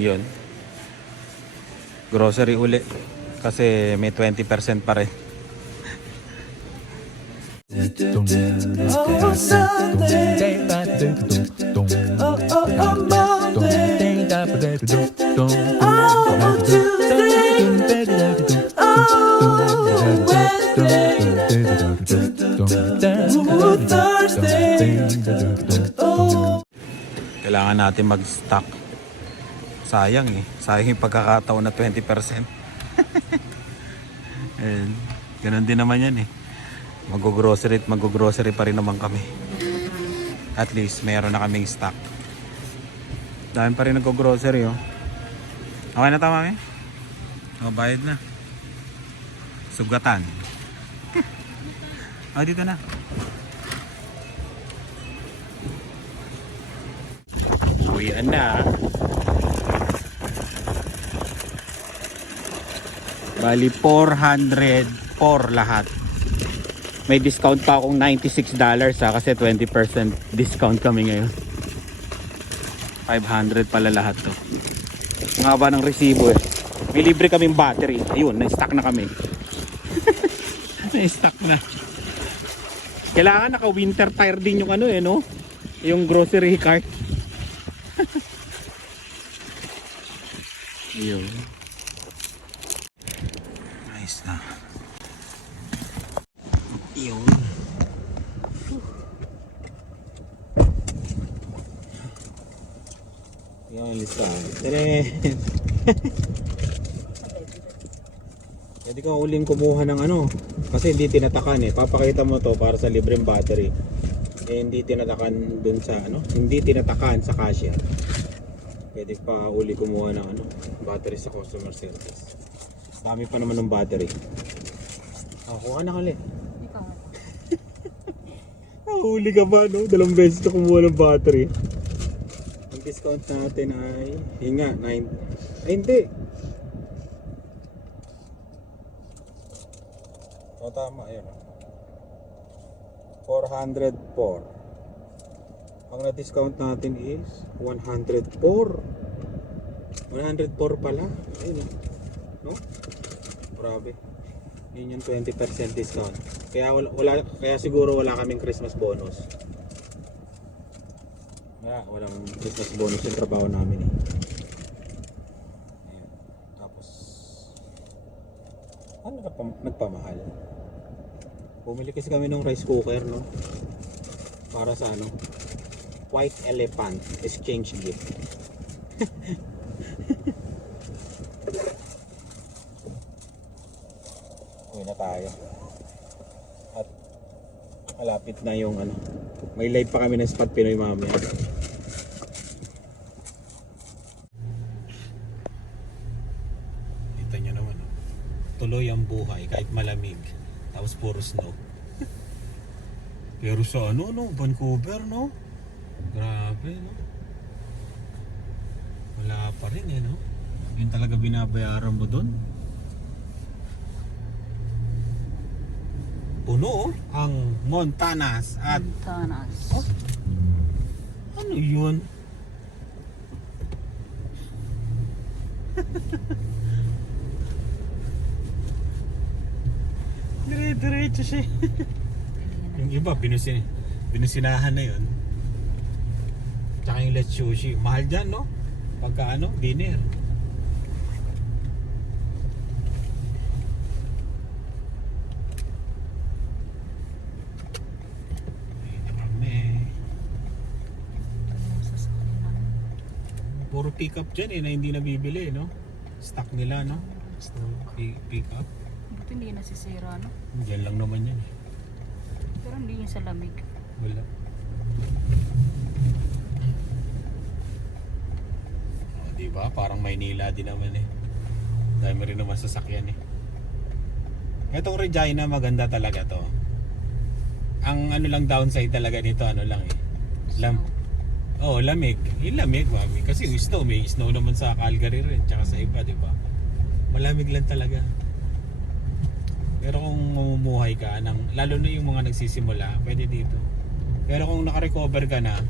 Yun. Grocery uli. Kasi may 20% pa rin. Oh, Sunday. Oh, Monday. Oh, Tuesday. Oh, Wednesday. Oh, Thursday. Oh. Kailangan natin mag-stock. Sayang eh. Sayang yung pagkakataon na 20%. And, ganun din naman yan eh. Mag-grocery pa rin naman kami. At least mayroon na kaming stock. Dahil pa rin nag-grocery oh. Okay na tama mami? O, bayad na. Sugatan. O, dito na. Uwian na. Bali 404 lahat. May discount pa akong $96 kasi 20% discount kami ngayon. 500 pala lahat to. Ang haba ng resibo eh. May libre kaming battery. Ayun, na-stock na kami. Na-stock na. Kailangan naka winter tire din yung ano eh no? Yung grocery cart. Ayun. Nice na. Yun. Yan, listahan. Pwede kang uling kumuha ng ano. Kasi hindi tinatakan eh. Papakita mo to para sa libreng battery. Eh, hindi tinatakan dun sa ano. Hindi tinatakan sa cashier. Pwede pa uli kumuha ng ano. Battery sa customer service. Dami pa naman ng battery. Kuha na kali. Huli ka ba no? Dalawang beses na kumuha ng battery. Ang discount natin ay hinga 9. Ay hindi. O tama yun. 404. Ang na-discount natin is 104. 104 pala. Ayun no? Grabe. Yun yung 20% discount. Kaya kaya siguro wala kaming Christmas bonus. Walang Christmas bonus yung trabaho namin eh. Ayan. Tapos ano nagpamahal? Bumili kasi kami ng rice cooker no. Para sa ano? White Elephant exchange gift. Uwi na tayo. At malapit na yung ano. May live pa kami ng Spot Pinoy mamaya. Kita nyo naman. Tuloy ang buhay kahit malamig. Tapos puro snow. Pero sa ano no? Vancouver no? Grabe no? Wala pa rin eh no? Yun talaga binabayaran mo dun. Puno ang Montanas at Montanas. Oh, ano yun? Dire-diretso siya. Yung iba binusinahan na yun. Tsaka yung let's sushi mahal dyan no? Pagka ano, dinner. Puro pick up dyan eh na hindi nabibili no? Stock nila no? Pick up. Buti hindi nasisira no? Diyan lang naman yan eh. Pero hindi niya sa lamig. Wala. Oh, diba? Parang Maynila din naman eh. Dami rin naman sasakyan eh. Itong Regina maganda talaga to. Ang ano lang downside talaga nito ano lang eh. Lamig. Yung lamig, mami. Kasi may snow naman sa Calgary rin, tsaka sa iba, di ba? Malamig lang talaga. Pero kung mamumuhay ka, lalo na yung mga nagsisimula, pwede dito. Pero kung nakarecover ka na,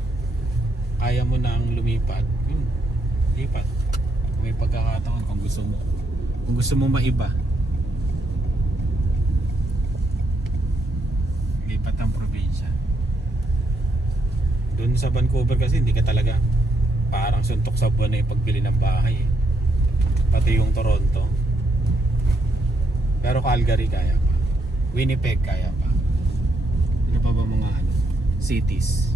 kaya mo nang lumipat, yun, lipat. pagkakataon kung gusto mo. Kung gusto mo maiba. Lipat ang probinsya. Doon sa Vancouver kasi hindi ka talaga parang suntok sa buwan na yung pagbili ng bahay eh. Pati yung Toronto. Pero Calgary kaya pa. Winnipeg kaya pa. Ano pa ba mga ano, cities?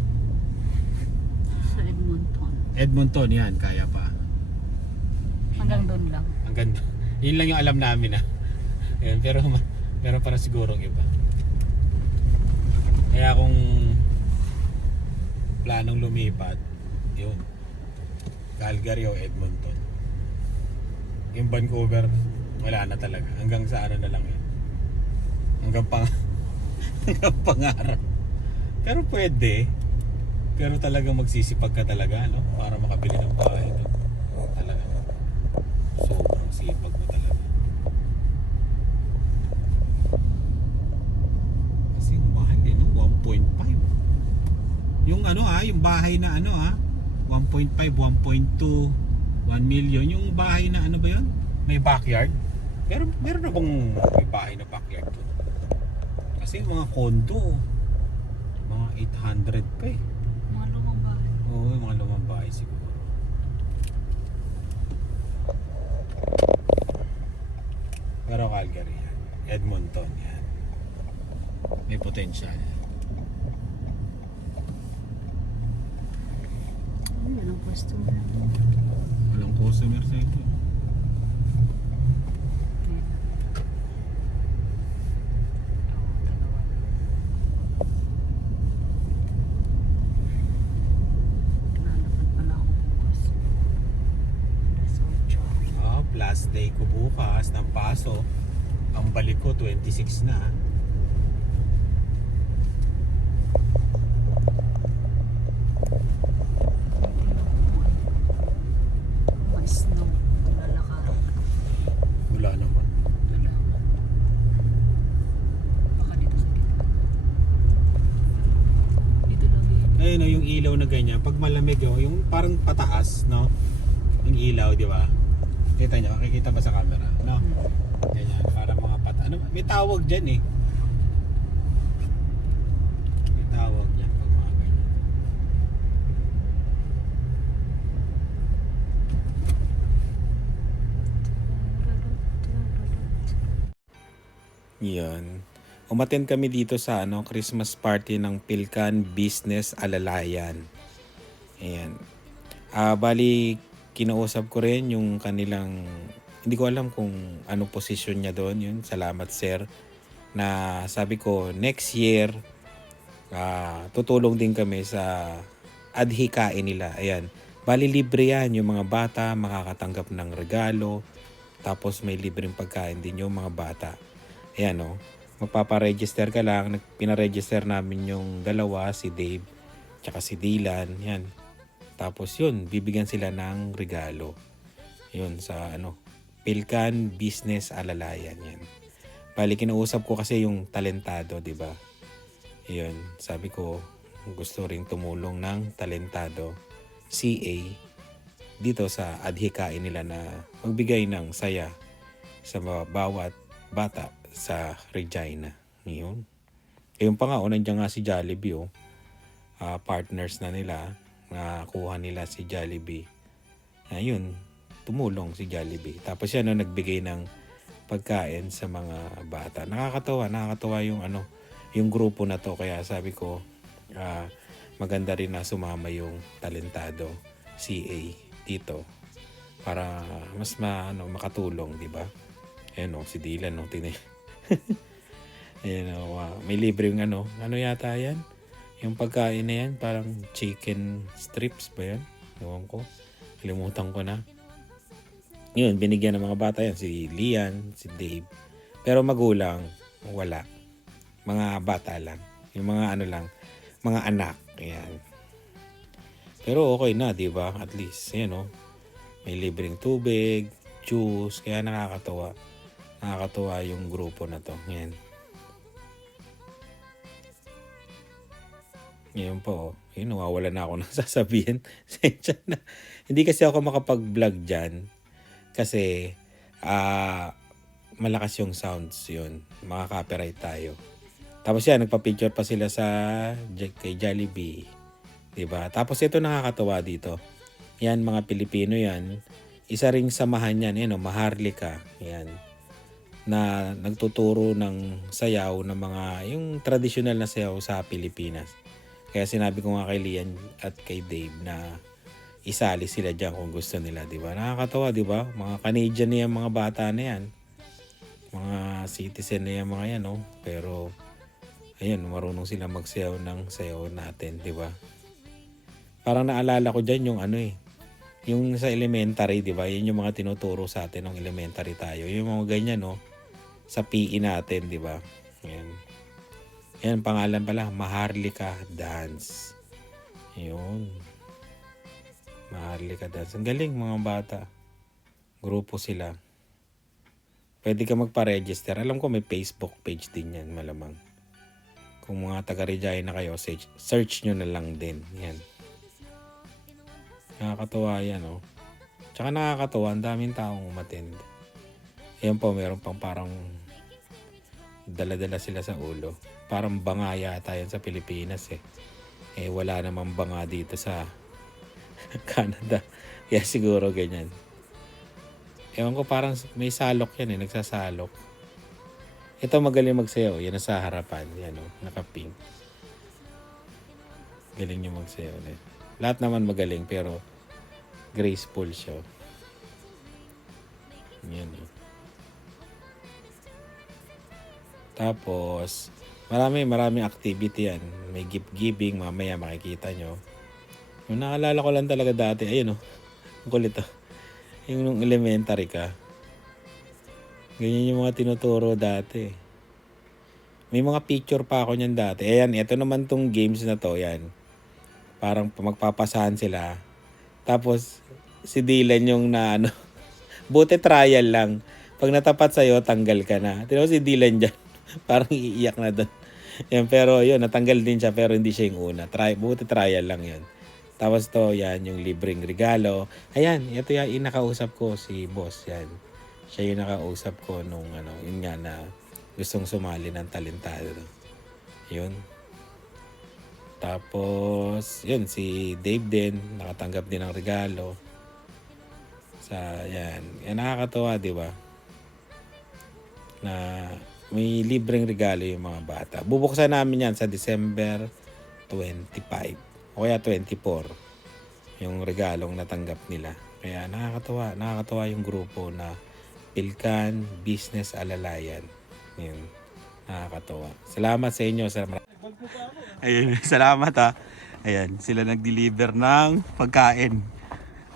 Sa Edmonton. Edmonton yan, kaya pa. Hanggang doon lang. Hanggang yun lang yung alam namin Ayun, pero para sigurong iba. Kaya kung planong lumipat, yun. Calgary o Edmonton. Yung Vancouver, wala na talaga. Hanggang sa ano na lang yun. Hanggang pangarap. Pero pwede. Pero talagang magsisipag ka talaga, no? Para makabili ng bahay. No? Talaga. Sobrang sipag mo talaga. Kasi yung mahal eh, no? 1.5. Yung ano yung bahay na 1.5, 1.2, 1 million. Yung bahay na ano ba yun? May backyard. Meron na bang may bahay na backyard doon? Kasi yung mga condo, mga 800 pa eh. Mga lumang bahay. Oo, yung mga lumang bahay siguro. Pero Calgary yan. Edmonton yan. May potential. Yan ang pwesto mo. Walang customer sa ito. Nalapad pala ako bukas. Alas 8. Last day ko bukas ng paso. Ang balik ko 26 na. May snow. Lalakaran. Wala naman. Baka dito sa gitna. Dito lang yun. Ayun yung ilaw na ganyan. Pag malamig yung parang pataas, no? Yung ilaw, di ba? Kita nyo, makikita ba sa camera? No? Ganyan, para mga ano, may tawag dyan eh. May tawag dyan pag mga ganyan. Yan. Umattend kami dito sa Christmas party ng Pilcan Business Alalayan. Ayan. Bali, kinausap ko rin yung kanilang, hindi ko alam kung anong posisyon niya doon. Yun, salamat sir. Na sabi ko, next year, tutulong din kami sa adhikain nila. Ayan. Bali, libre yan. Yung mga bata, makakatanggap ng regalo. Tapos may libreng pagkain din yung mga bata. Ayan o. Magpaparegister ka lang. Pinaregister namin yung dalawa, si Dave tsaka si Dylan. Yan. Tapos yun, bibigyan sila ng regalo. Yun sa Pilcan Business Alalayan. Yan. Bali, kinausap ko kasi yung talentado, di ba? Yun, sabi ko, gusto ring tumulong ng talentado CA dito sa adhikain nila na magbigay ng saya sa bawat bata sa Regina. Yun. Yung pa nga, nandiyan nga si Jollibee. Partners na nila. Nakuha nila si Jollibee. Ayun, tumulong si Jollibee. Tapos yan, nagbigay ng pagkain sa mga bata. Nakakatawa yung grupo na to. Kaya sabi ko, maganda rin na sumama yung talentado CA dito para mas makatulong, di ba? Ayan si Dylan, Ayan may libreng ano yata yan? Yung pagkain na yan, parang chicken strips ba yan? Ewan ko. Kalimutan ko na. Yun, binigyan ng mga bata yan. Si Lian, si Dave. Pero magulang, wala. Mga bata lang. Yung mga mga anak. Ayan. Pero okay na, di ba? At least, may libreng tubig, juice, kaya nakakatawa. Nakakatawa yung grupo na to. Ayan. Ngayon po, nawawala na ako ng sasabihin. Hindi kasi ako makapag-vlog dyan. Kasi malakas yung sounds yun. Makaka-copyright tayo. Tapos yan, nagpa-picture pa sila kay Jollibee. Diba? Tapos ito nakakatawa dito. Yan, mga Pilipino yan. Isa ring samahan yan, Maharlika. Yan. Na nagtuturo ng sayaw ng mga, yung traditional na sayaw sa Pilipinas. Kaya sinabi ko nga kay Lian at kay Dave na isali sila dyan kung gusto nila, diba? Nakakatawa, diba? Mga Canadian na yan, mga bata na yan. Mga citizen na yan, mga yan, no? Pero, ayun, marunong sila magsayaw ng sayaw natin, diba? Parang naalala ko dyan yung yung sa elementary, diba? Yun yung mga tinuturo sa atin ng elementary tayo. Yung mga ganyan, no? Sa PE natin, diba? Ayan. Yan, pangalan pala, Maharlika Dance. Yun. Maharlika Dance. Ang galing, mga bata. Grupo sila. Pwede ka magpa-register. Alam ko may Facebook page din yan, malamang. Kung mga taga-Regina kayo, search nyo na lang din. Yan. Nakakatuwa yan, oh. Tsaka nakakatuwa, ang daming taong umattend. Ayan po, meron pang parang dala-dala sila sa ulo. Parang banga yata yan sa Pilipinas, eh. Wala namang banga dito sa Canada. Kaya siguro ganyan. Ewan ko, parang may salok yan, nagsasalok. Ito magaling magsayaw. Yan sa harapan. Yan, naka-pink. Galing yung magsayaw. Lahat naman magaling, pero graceful siya. Yan, Tapos, maraming activity yan. May gift giving, mamaya makikita nyo. Yung naalala ko lang talaga dati, ayun, ang kulit, yung nung elementary ka. Ganyan yung mga tinuturo dati. May mga picture pa ako niyan dati. Ayan, ito naman tong games na to, yan. Parang magpapasahan sila. Tapos, si Dylan yung buti trial lang. Pag natapat sa'yo, tanggal ka na. Tignan mo si Dylan dyan. Parang iiyak na doon. Yan, pero yun, natanggal din siya pero hindi siya yung una. Buti trial lang yun. Tapos to, yan, yung libreng regalo. Ayan, ito yung nakausap ko, si boss, yan. Siya yung nakausap ko nung, yun nga na gustong sumali ng talentado. Yun. Tapos, yun, si Dave din, nakatanggap din ng regalo. Yan. Yan, nakakatawa, di ba? Na may libreng regalo yung mga bata. Bubuksan namin yan sa December 25. O kaya 24 yung regalong natanggap nila. Kaya nakakatawa yung grupo na Pilkan Business Alalayan. Yun, nakakatawa. Salamat sa inyo. Ayun, salamat ha. Ayan, sila nag-deliver ng pagkain.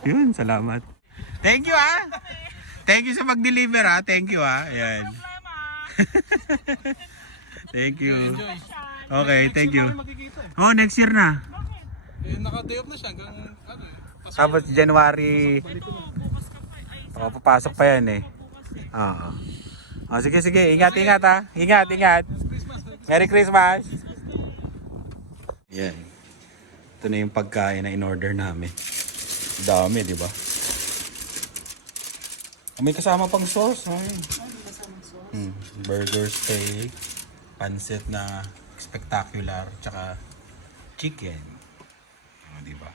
Yun, salamat. Thank you ha. Thank you sa mag-deliver ha. Thank you ha. Ayan. Thank you. Okay, thank you. Oh, next year na. Naka-day off na siya hanggang Tapos January. Papasok pa yan eh. Oo. Sige. Ingat ha. Ingat. Merry Christmas. Yan. Ito na yung pagkain na in-order namin. Dami, di ba? May kasama pang sauce. Burger steak, pancit na spectacular, tsaka chicken. Di ba?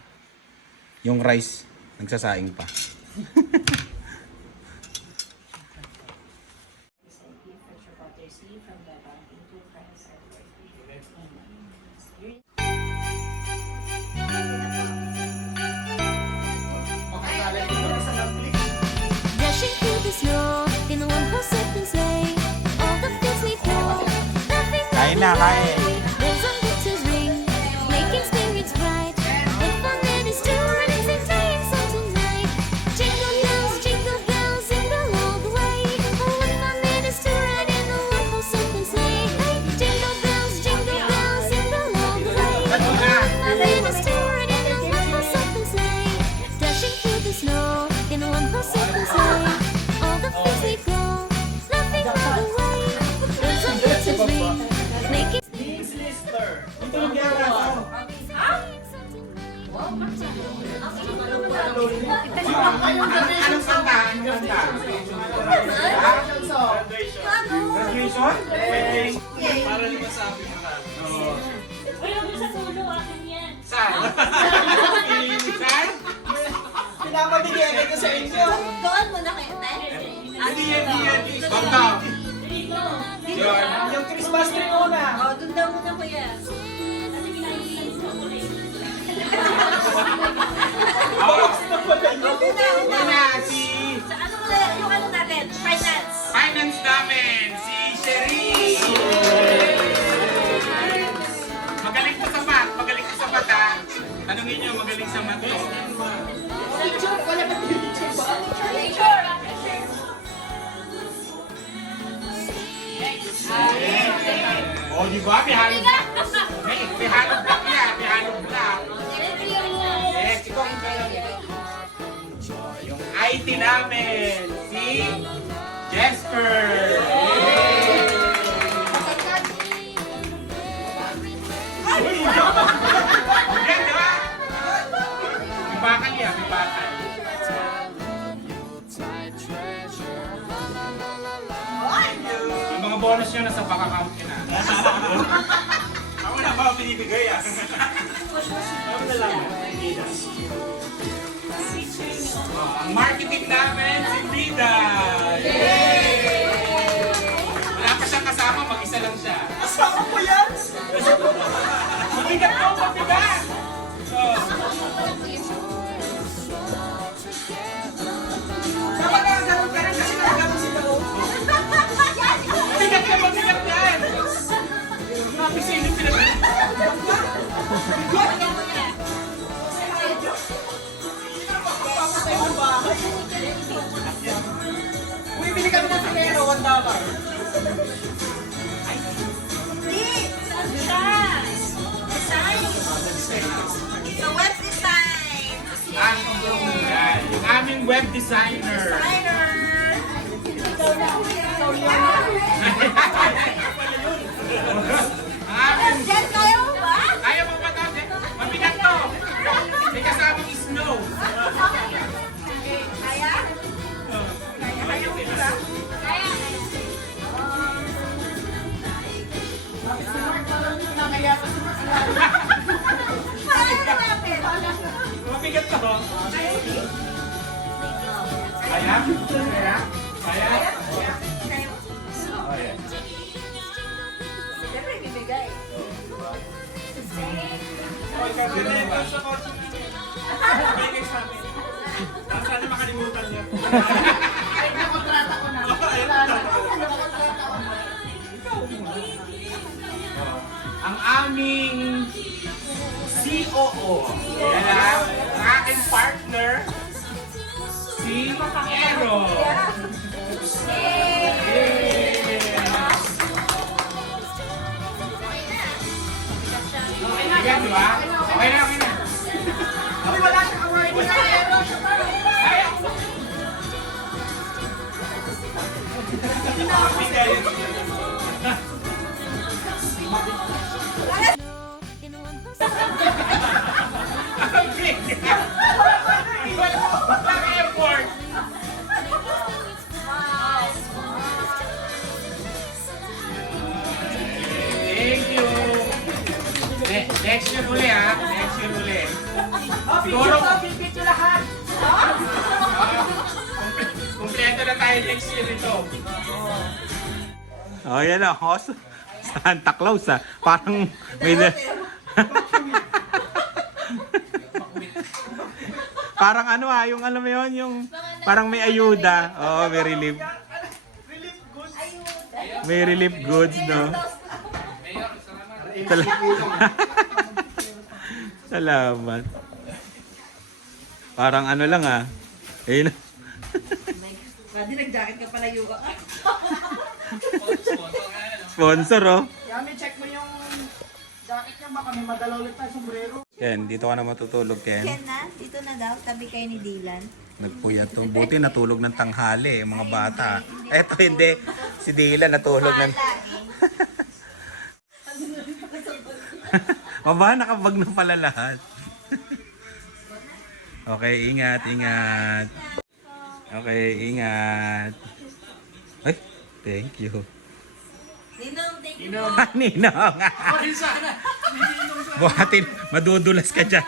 Yung rice, nagsasaing pa. Dashing through the snow in a one-horse open sleigh. All the fields we go, nothing Kain na, kain. bells on winter's ring, making spirits bright. The fun that is to run is exciting song tonight. Jingle bells, jingle all the way. Oh, what fun it is to ride in a one-horse open sleigh. Hey, jingle bells, jingle all the way. Oh, what fun it is to ride in a one-horse open sleigh. Dashing through the snow in a one-horse open sleigh. All the fields we go, laughing all the way. Bells on winter's ring, making Anong kanta? Congratulations! Para rin masabi mo na. Saan? Saan? Pinapabigyan ko sa inyo. Doon mo na kayo, Tay. Hindi yan. Bangka. Yun. Yung Christmas tree muna. Oh, doon daw muna, kuya. Una, si Sa ano muna, yung ano natin, finance. finance namin, si Sherry. Magaling ko sa math, ha. Tanungin niyo, magaling sa math to. Teacher. Oh, di ba? May halong block. May halong block yan. May halong block. Yes, ikaw. Yung IT namin, si Jesper. Yan, di ba? May bakal yan, may bakal. Yung mga bonus nyo nasa bank account nyo na. Ako na ba binibigay ah? Ang marketing namin, si Frida! Wala pa siyang kasama, mag-isa lang siya. Asama ko yan. Mabigat ko, mabigat! Dapat nga ganun ka rin kasi nakaganon sila. Mabigat ka, mabigat yan! Grabe sa inyo pinag- Bumibili kami ng pinero, $1. So, web design. Yan, yung aming web designer. Ang aming Diyan kayo ba? kaya mo ba ito? Mabigat to! May kasamang snow. Kaya? Kaya. Kaya natin. Mabigat to. Kaya? Kaya? Kaya? Oh, yeah. Siyempre, bibigay. Oh, ikaw din eh. Bigay sa amin. Sana makalimutan niya. Ay, nakontrata ko na. Ang aming COO. Yan lang. Ang aking partner, si Ero. Yan, di ba? Okay na, okay na. Kami wala siyang award. Ay! Ang big! Walang effort! Thank you! Next year uli ha. Next year uli. Siguro, Picture lahat. kumpleto na tayo next year ito. Oh, yan na. Santa Claus ah. Parang may... Parang ano ah, yung alam mo yun, yung parang may ayuda. Oo, may relief. May relief goods, no? Salamat. Parang ano lang ah. Ayun. Hindi, nag-jacket ka pala yung... Sponsor oh. Yami, check mo yung jacket niya. Baka may madala ulit tayo sombrero. Ken, dito ka na matutulog, Ken. Ken na, dito na daw, tabi kayo ni Dylan. Nagpuyat to. Buti natulog ng tanghali, mga bata. Eto hindi. Si Dylan natulog ng... Maba, nakabag na pala lahat. Okay, ingat, ingat. Okay, ingat. Ay, thank you. Ninong. Buhatin, madudulas ka dyan.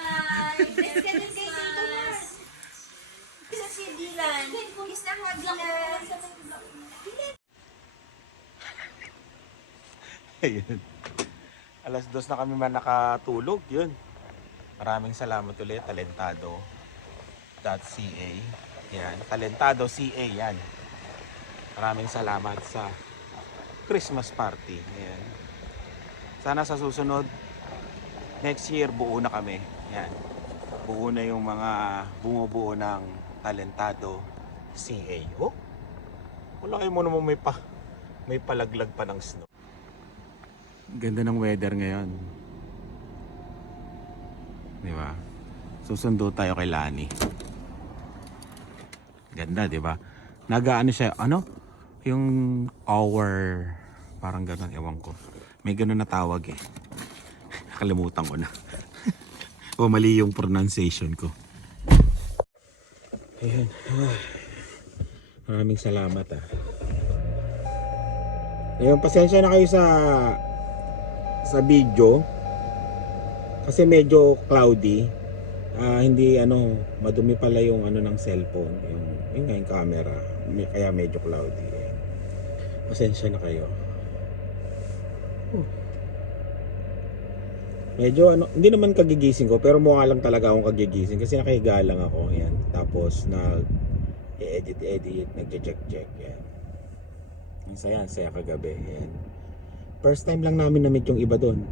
Ayun. Alas 2 na kami man nakatulog, yun. Maraming salamat ulit, talentado.ca. Yan, Talentado CA yan. Maraming salamat sa Christmas party. Yan. Sana sa susunod, next year buo na kami. Yan. Buo na yung mga bumubuo ng Talentado CA. Oh, wala kayo mo naman may palaglag pa ng snow. Ganda ng weather ngayon. Di ba? Susundo tayo kay Lani. Ganda, di ba? Nagaano siya, ano? Yung hour, parang gano'n, ewan ko. May gano'n na tawag eh. Nakalimutan ko na. O mali yung pronunciation ko. Ayan. Maraming salamat ah. Ayun, pasensya na kayo sa video. Kasi medyo cloudy. Hindi madumi pala yung ng cellphone, yung camera. Kaya medyo cloudy. Pasensya na kayo. Medyo hindi naman kagigising ko, pero mukha lang talaga akong kagigising kasi nakahiga lang ako, yan. Tapos edit, nagche-check, yan. Saya kagabi, yan. First time lang namin na-meet yung iba doon.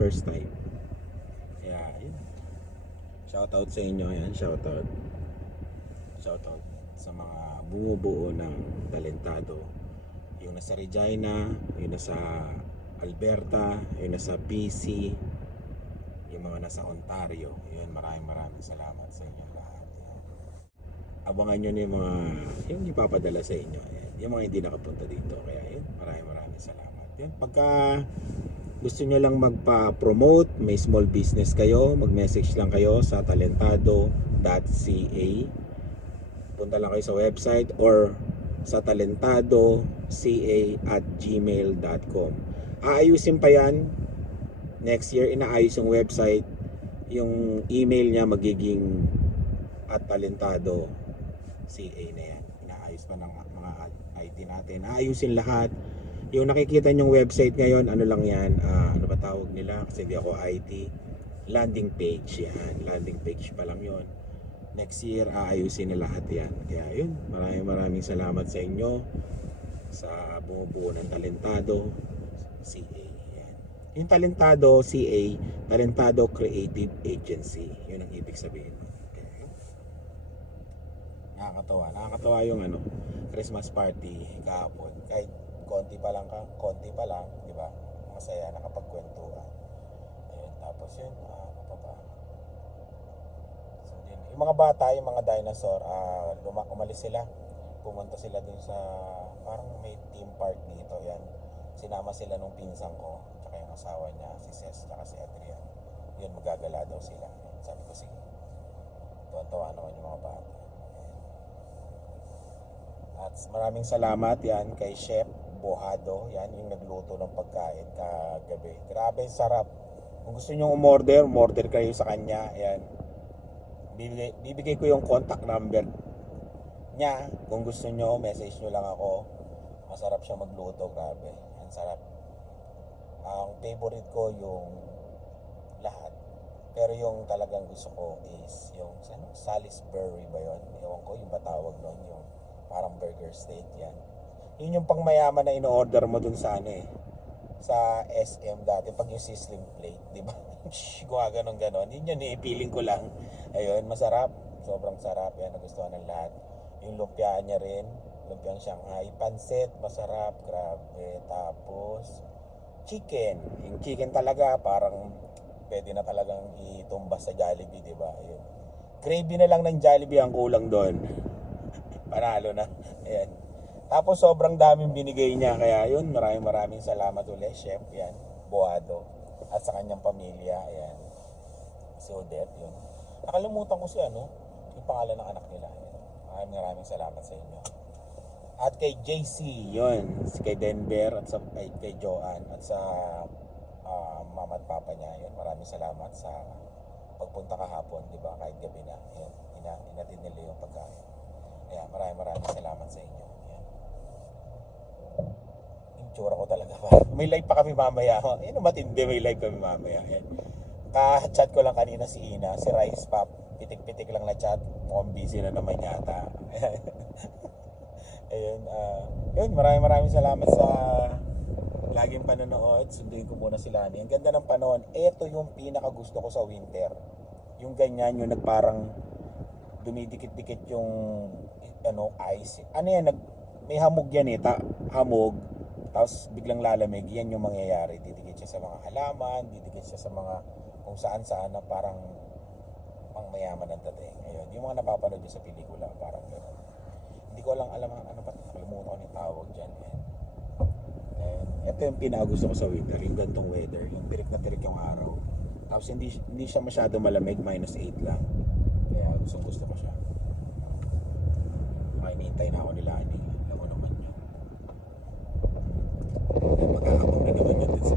First time. Yan. Shoutout sa inyo, yan. Shoutout sa mga bumubuo ng Talentado. Yung nasa Regina, yung nasa Alberta, yung nasa BC, yung mga nasa Ontario. Yun, maraming salamat sa inyo lahat. Yan. Abangan nyo na yung ipapadala sa inyo. Yan. Yung mga hindi nakapunta dito. Kaya yun, maraming salamat. Yan. Pagka gusto nyo lang magpa-promote, may small business kayo, mag-message lang kayo sa talentado.ca. Punta lang kayo sa website or sa talentado.ca@gmail.com. Aayusin pa yan. Next year, inaayos yung website. Yung email niya magiging @talentado.ca na yan. Inaayos pa ng mga IT natin. Aayusin lahat. Yung nakikita nyong website ngayon, ano lang yan, ano ba tawag nila? Kasi di ako IT. Landing page yan. Landing page pa lang yon. Next year, aayusin na lahat yan. Kaya yun, maraming salamat sa inyo sa bumubuo ng Talentado CA. Yan. Yung Talentado CA, Talentado Creative Agency. Yun ang ibig sabihin. Okay. Nakakatawa yung Christmas party kahapon. Kahit konti pa lang, di ba? Masaya, nakapagkwentuhan. Ayun, tapos yun, yung mga bata, yung mga dinosaur, umalis sila. Pumunta sila dun sa, parang may theme park dito, yan. Sinama sila nung pinsan ko, tsaka yung asawa niya, si Ces, tsaka si Adrian. Yun, magagala daw sila. Sabi ko, sige. Tuwan-tuwa naman yung mga bata. At maraming salamat yan kay Chef Bohado, yan yung nagluto ng pagkain kagabi. Grabe, sarap. Kung gusto nyo umorder kayo sa kanya, yan. Bibigay ko yung contact number niya. Kung gusto nyo, message nyo lang ako. Masarap siya magluto, grabe. Ang sarap. Ang favorite ko yung lahat. Pero yung talagang gusto ko is yung Salisbury ba yun? Ewan ko yung batawag nun, yung parang burger steak yan. Yun yung pangmayaman na in-order mo dun sa sa SM dati pag yung sizzling plate, di ba? Ganon. Yun yun, ipiling ko lang. Ayun, masarap. Sobrang sarap. Yan, nagustuhan ng lahat. Yung lumpia niya rin. Lumpiang Shanghai. Pansit, masarap. Grabe. Tapos, chicken. Yung chicken talaga, parang pwede na talagang itumbas sa Jollibee, di ba? Ayun. Gravy na lang ng Jollibee ang kulang doon. Panalo na. Ayan. Tapos, sobrang daming binigay niya. Kaya yun, maraming salamat ulit, Chef. Yan, Boado. At sa kanyang pamilya. Ayan. Si Odette, yun. Nakalimutan ko yung pangalan ng anak nila. Maraming salamat sa inyo. At kay JC, yun. Kay Denver at sa kay Joanne at sa mama at papa niya. Yun, maraming salamat sa pagpunta kahapon, di ba? Kahit gabi na. Yun, inatid nila yung pagkain. Kaya maraming salamat sa inyo. Yan. Yung tsura ko talaga pa. May live pa kami mamaya. Yun, matindi, may live kami mamaya. Yan. Ka-chat ko lang kanina si Ina, si Rice Pop. Pitik-pitik lang na chat. Mukhang busy na naman yata. Ayun, yun, maraming salamat sa laging panonood. Sunduin ko muna sila ni. Ang ganda ng panahon. Ito yung pinaka gusto ko sa winter. Yung ganyan, yung nagparang dumidikit-dikit yung ice. Ano yan, may hamog yan eh. Hamog. Tapos biglang lalamig. Yan yung mangyayari. Didikit siya sa mga halaman, didikit siya sa mga kung saan-saan na parang pang mayaman ang dating. Ayun, yung mga napapanood nyo sa pelikula, parang gano'n. Hindi ko alam ano pa, nakalimutan ko yung tawag dyan. And ito yung pinakagusto ko sa winter, yung gantong weather, yung tirik na tirik yung araw. Tapos hindi siya masyado malamig, -8 lang. Kaya gusto ko siya. Hinihintay na ako nila, Ani. Alam mo naman yun. Magkakabang na naman yun din sa...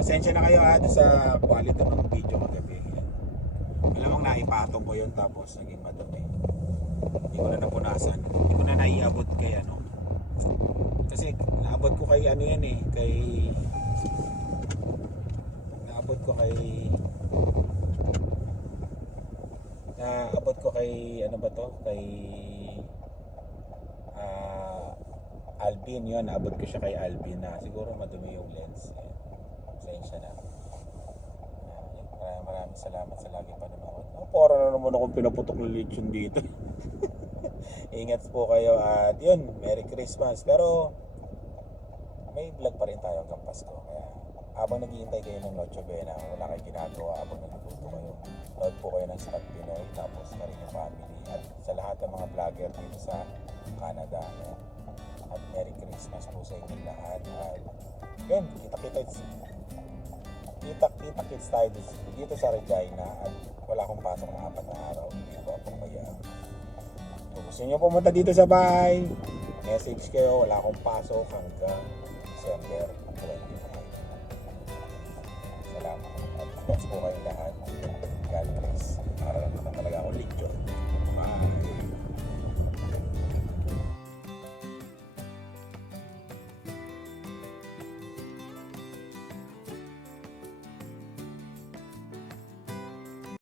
Pasensya na kayo sa quality ng video kagabi. Alam mong naipatong ko yun tapos naging madumi. Hindi ko na napunasan. Hindi ko na naiabot kay kasi naabot ko kay yan eh. Naabot ko kay ano ba to? Kay Alvin yun. Naabot ko siya kay Alvin na siguro madumi yung lens. Pasensya na. Maraming salamat sa lagi panonood. Para na naman akong pinaputok ng lechon dito. Ingat po kayo at yun, Merry Christmas. Pero may vlog pa rin tayo hanggang Pasko. Kaya habang naghihintay kayo ng Noche Buena, wala kayong ginagawa, habang nagluto kayo, load po kayo ng Sakat Pinoy, tapos na rin yung family. At sa lahat ng mga vlogger dito sa Canada. At Merry Christmas po sa inyong lahat. At yun, kita-kits tayo dito sa Regina at wala akong pasok na 4 na araw. Hindi ko ako kaya. Kung gusto nyo pumunta dito sa bahay, message kayo, wala akong pasok hanggang December 25. Salamat. At thanks po kayo lahat. God bless.